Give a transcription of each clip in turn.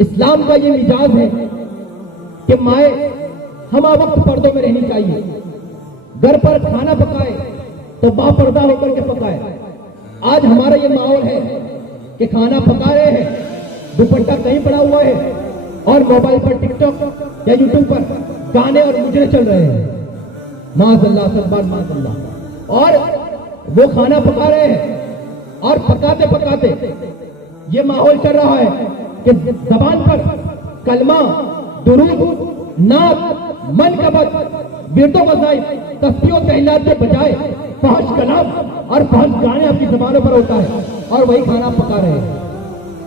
اسلام کا یہ مزاج ہے کہ مائیں ہمہ وقت پردوں میں رہنی چاہیے. گھر پر کھانا پکائے تو با پردہ ہو کر کے پکائے. آج ہمارا یہ ماحول ہے کہ کھانا پکا رہے ہیں, دوپٹہ کہیں پڑا ہوا ہے اور موبائل پر ٹک ٹاک یا یوٹیوب پر گانے اور مجرے چل رہے ہیں. معاذ اللہ سبحان معاذ اللہ. اور وہ کھانا پکا رہے ہیں اور پکاتے پکاتے یہ ماحول چل رہا ہے کہ زبان پر کلمہ, درود, نعت, منقبت, ورد و وظائف, تسبیح و تہلیلات کے بجائے فحش کلام اور فحش گانے آپ کی زبانوں پر ہوتا ہے اور وہی کھانا پکا رہے ہیں.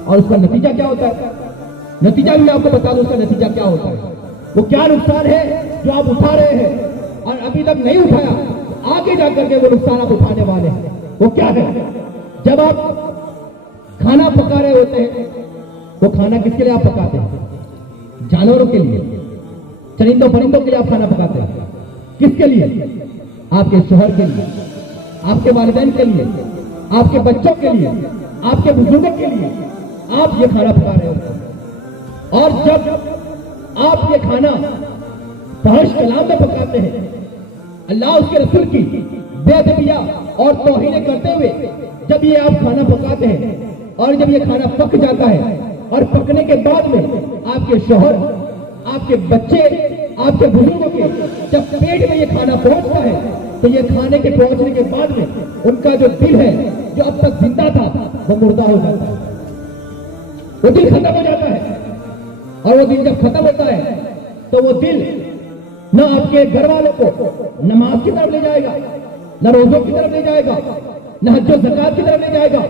اور اس کا نتیجہ کیا ہوتا ہے؟ نتیجہ بھی میں آپ کو بتا دوں اس کا نتیجہ کیا ہوتا ہے. وہ کیا نقصان ہے جو آپ اٹھا رہے ہیں اور ابھی تک نہیں اٹھایا, آگے جا کر کے وہ نقصان آپ اٹھانے والے ہیں. وہ کیا ہے؟ جب آپ کھانا پکا رہے ہوتے ہیں وہ کھانا کس کے لیے آپ پکاتے ہیں؟ جانوروں کے لیے, چرندوں پرندوں کے لیے آپ کھانا پکاتے ہیں. کس کے لیے؟ آپ کے شوہر کے لیے, آپ کے والدین کے لیے, آپ کے بچوں کے لیے, آپ کے بزرگوں کے لیے آپ یہ کھانا پکا رہے ہوتے ہیں. اور جب آپ یہ کھانا فحش کلام میں پکاتے ہیں, اللہ اس کے رسول کی بے ادبیہ اور توہین کرتے ہوئے جب یہ آپ کھانا پکاتے ہیں اور جب یہ کھانا پک جاتا ہے اور پکنے کے بعد میں آپ کے شوہر, آپ کے بچے, آپ کے بزرگوں کے جب پیٹ میں یہ کھانا پہنچتا ہے تو یہ کھانے کے پہنچنے کے بعد میں ان کا جو دل ہے جو اب تک زندہ تھا وہ مردہ ہو جاتا ہے. وہ دل ختم ہو جاتا ہے اور وہ دل جب ختم ہوتا ہے تو وہ دل نہ آپ کے گھر والوں کو نماز کی طرف لے جائے گا, نہ روزوں کی طرف لے جائے گا, نہ حج و زکات کی طرف لے جائے گا,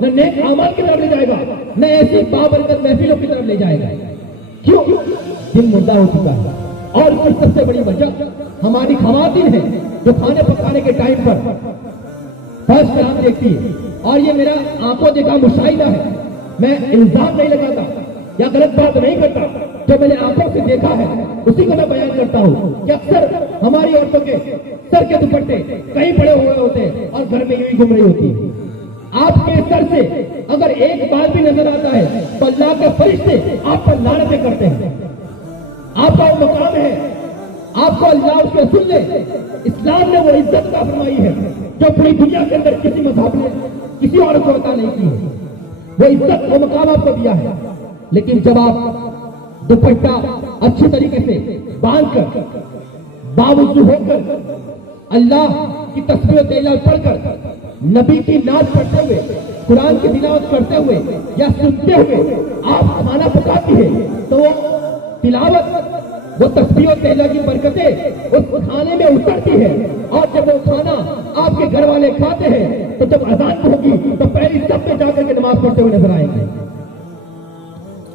نہ نیک اعمال کی طرف لے جائے گا, نہ ایسی بابرکت محفلوں کی طرف لے جائے گا. کیوں؟ دل مردہ ہو چکا ہے. اور اس کی سب سے بڑی وجہ ہماری خواتین ہیں جو کھانے پکانے کے ٹائم پر فحش کلام دیکھتی ہے. اور یہ میرا آنکھوں دیکھا مشاہدہ ہے, میں الزام نہیں لگاتا یا غلط بات نہیں کرتا, جو میں نے آنکھوں سے دیکھا ہے اسی کو میں بیان کرتا ہوں کہ اکثر ہماری عورتوں کے سر کے دوپٹے کہیں پڑے ہوئے ہوتے ہیں اور گھر میں یوں ہی گھوم رہی ہوتی ہے. آپ کے سر سے اگر ایک بال بھی نظر آتا ہے تو اللہ کے فرشتے آپ پر لعنتیں کرتے ہیں. آپ کا وہ مقام ہے, آپ کو اللہ اس کے رسول نے, اسلام نے وہ عزت کا فرمائی ہے جو پوری دنیا کے اندر کسی مذہب نے کسی عورت کو عطا نہیں کی ہے. وہ عزت وہ مقام آپ کو دیا ہے. لیکن جب آپ دوپٹہ اچھی طریقے سے باندھ کر, باوضو ہو کر, اللہ کی تسبیح و تہلیل پڑھ کر, نبی کی نعت پڑھتے ہوئے, قرآن کی تلاوت کرتے ہوئے یا سنتے ہوئے آپ کھانا پکاتی ہے تو وہ تلاوت, وہ تسبیح و تہلیل کی برکتیں اس کھانے میں اترتی ہے. اور جب وہ کھانا آپ کے گھر والے کھاتے ہیں تو جب اذان ہوگی تو پہلی سب میں جا کر کے نماز پڑھتے ہوئے نظر آئیں گے.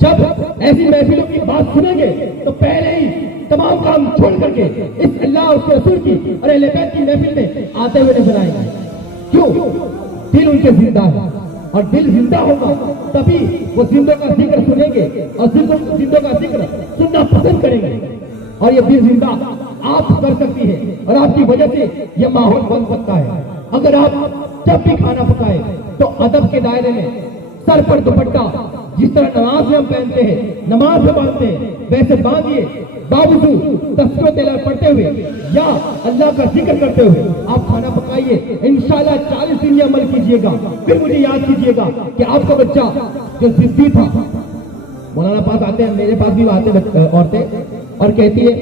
جب ایسی محفلوں کی بات سنیں گے تو پہلے ہی تمام کام چھوڑ کر کے اس اللہ اور اس کے رسول کی اور اہل بیت کی محفل میں آتے ہوئے نظر آئیں گے. کیوں؟ دل ان کے زندہ ہے, اور دل زندہ ہوگا تبھی وہ زندوں کا ذکر سنیں گے اور زندوں کا ذکر سننا پسند کریں گے. اور یہ دل زندہ آپ کر سکتی ہے اور آپ کی وجہ سے یہ ماحول بن سکتا ہے. اگر آپ جب بھی کھانا پکائے تو ادب کے دائرے میں سر پر دوپٹہ جس طرح نماز میں ہم پہنتے ہیں, نماز میں باندھتے ہیں, ویسے باندھیے. باوضو تسبیح و تہلیل پڑھتے ہوئے یا اللہ کا ذکر کرتے ہوئے آپ کھانا پکائیے. انشاءاللہ 40 دن یہ عمل کیجئے گا. پھر مجھے یاد کیجئے گا کہ آپ کا بچہ جو ضدی تھا, مولانا پاس آتے ہیں, میرے پاس بھی آتے عورتیں اور کہتی ہے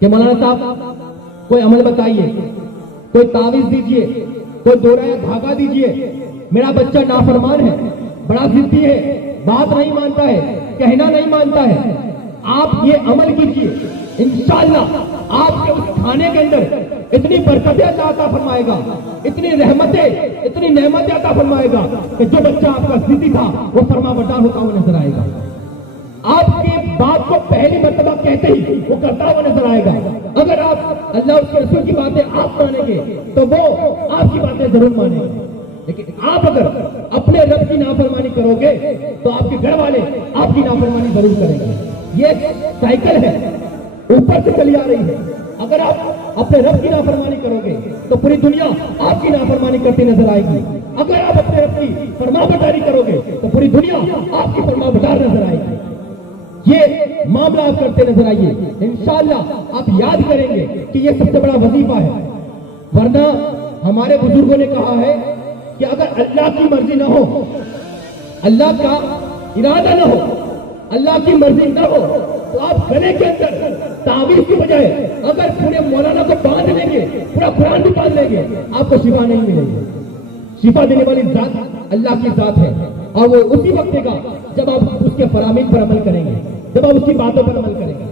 کہ مولانا صاحب کوئی عمل بتائیے, کوئی تعویذ دیجئے, کوئی دورہ دھاگا دیجئے, میرا بچہ نافرمان ہے, بڑا ضدی ہے, بات نہیں مانتا ہے, کہنا نہیں مانتا ہے. آپ یہ عمل کیجئے, انشاءاللہ آپ کے اس کھانے کے اندر اتنی برکتیں عطا فرمائے گا, اتنی رحمتیں, اتنی نعمتیں عطا فرمائے گا کہ جو بچہ آپ کا ضدی تھا وہ فرما بردار ہوتا ہوا نظر آئے گا. آپ کی بات کو پہلی مرتبہ کہتے ہی وہ کرتا ہوا نظر آئے گا. اگر آپ اللہ اس کے رسول کی باتیں آپ مانیں گے تو وہ آپ کی باتیں ضرور مانیں گے. لیکن آپ اگر اپنے رب کی نافرمانی کرو گے تو آپ کے گھر والے آپ کی نافرمانی ضرور کریں گے. یہ سائیکل ہے, اوپر سے چلی آ رہی ہے. اگر آپ اپنے رب کی نافرمانی کرو گے تو پوری دنیا آپ کی نافرمانی کرتی نظر آئے گی. اگر آپ اپنے رب کی فرما برداری کرو گے تو پوری دنیا آپ کی فرما بردار نظر آئے گی. یہ معاملہ آپ کرتے نظر آئیے. انشاءاللہ آپ یاد کریں گے کہ یہ سب سے بڑا وظیفہ ہے. ورنہ ہمارے بزرگوں نے کہا ہے کہ اگر اللہ کی مرضی نہ ہو, اللہ کا ارادہ نہ ہو, اللہ کی مرضی نہ ہو, تو آپ گلے کے اندر تعویذ کی بجائے اگر پورے مولانا کو باندھ لیں گے, پورا قرآن بھی باندھ لیں گے, آپ کو شفا نہیں ملے گی. شفا دینے والی ذات اللہ کی ذات ہے, اور وہ اسی وقت دے گا جب آپ اس کے فرامین پر عمل کریں گے, جب آپ اس کی باتوں پر عمل کریں گے.